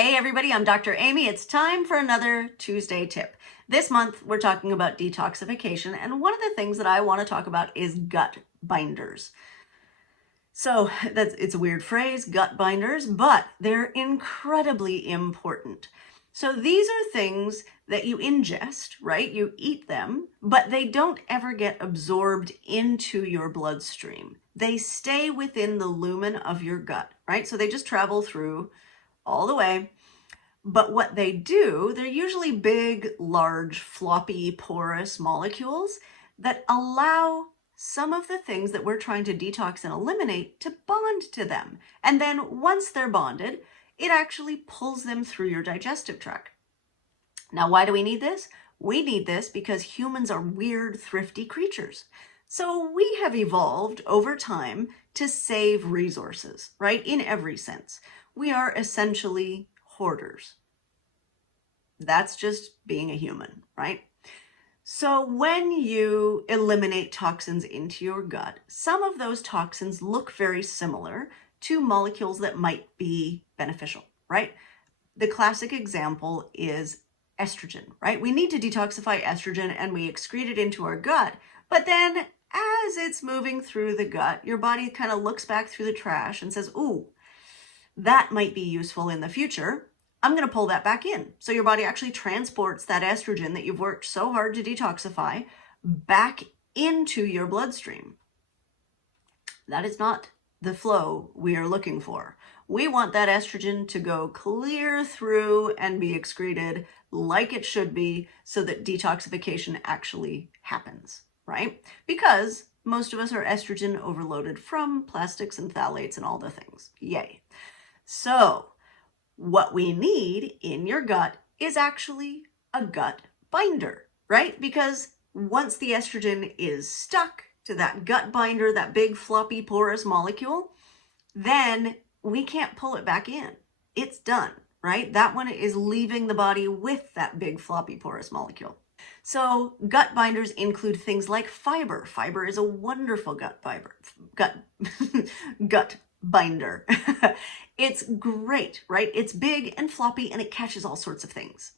Hey everybody, I'm Dr. Amy. It's time for another Tuesday tip. This month we're talking about detoxification, and one of the things that I want to talk about is gut binders. So it's a weird phrase, gut binders, but they're incredibly important. So these are things that you ingest, right? You eat them, but they don't ever get absorbed into your bloodstream. They stay within the lumen of your gut, right? So they just travel through all the way. But what they do, they're usually big, large, floppy, porous molecules that allow some of the things that we're trying to detox and eliminate to bond to them. And then once they're bonded, it actually pulls them through your digestive tract. Now, why do we need this? We need this because humans are weird, thrifty creatures. So we have evolved over time to save resources, right? In every sense. We are essentially hoarders. That's just being a human, right? So when you eliminate toxins into your gut, some of those toxins look very similar to molecules that might be beneficial, right? The classic example is estrogen, right? We need to detoxify estrogen and we excrete it into our gut, but then as it's moving through the gut, your body kind of looks back through the trash and says, ooh, that might be useful in the future. I'm going to pull that back in. So your body actually transports that estrogen that you've worked so hard to detoxify back into your bloodstream. That is not the flow we are looking for. We want that estrogen to go clear through and be excreted like it should be so that detoxification actually happens, right? Because most of us are estrogen overloaded from plastics and phthalates and all the things. Yay. So what we need in your gut is actually a gut binder, right? Because once the estrogen is stuck to that gut binder, that big floppy porous molecule, then we can't pull it back in. It's done, right? That one is leaving the body with that big floppy porous molecule. So gut binders include things like fiber. Fiber is a wonderful gut binder. It's great, right? It's big and floppy and it catches all sorts of things.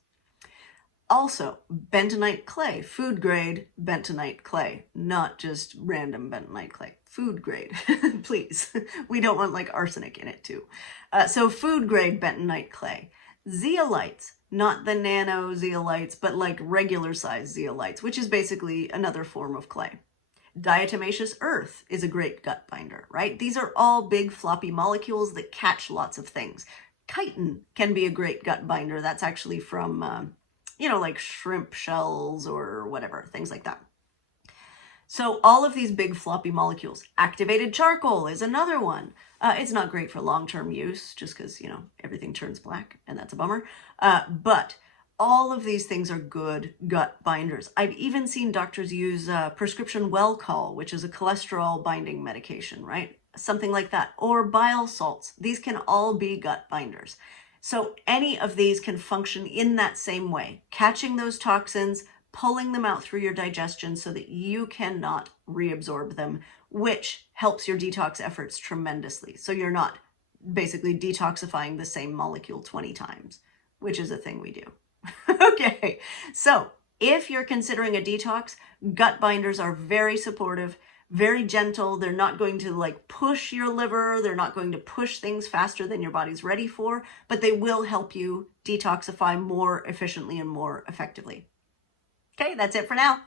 Also, bentonite clay, food grade bentonite clay, not just random bentonite clay, food grade, please. We don't want like arsenic in it too. So food grade bentonite clay. Zeolites, not the nano zeolites, but like regular size zeolites, which is basically another form of clay. Diatomaceous earth is a great gut binder, right? These are all big floppy molecules that catch lots of things. Chitin can be a great gut binder. That's actually from, like shrimp shells or whatever, things like that. So all of these big floppy molecules. Activated charcoal is another one. It's not great for long-term use just because, everything turns black and that's a bummer. But all of these things are good gut binders. I've even seen doctors use prescription Welchol, which is a cholesterol binding medication, right? Something like that. Or bile salts. These can all be gut binders. So any of these can function in that same way, catching those toxins, pulling them out through your digestion so that you cannot reabsorb them, which helps your detox efforts tremendously. So you're not basically detoxifying the same molecule 20 times, which is a thing we do. Okay, so if you're considering a detox, gut binders are very supportive, very gentle. They're not going to like push your liver. They're not going to push things faster than your body's ready for, but they will help you detoxify more efficiently and more effectively. Okay, that's it for now.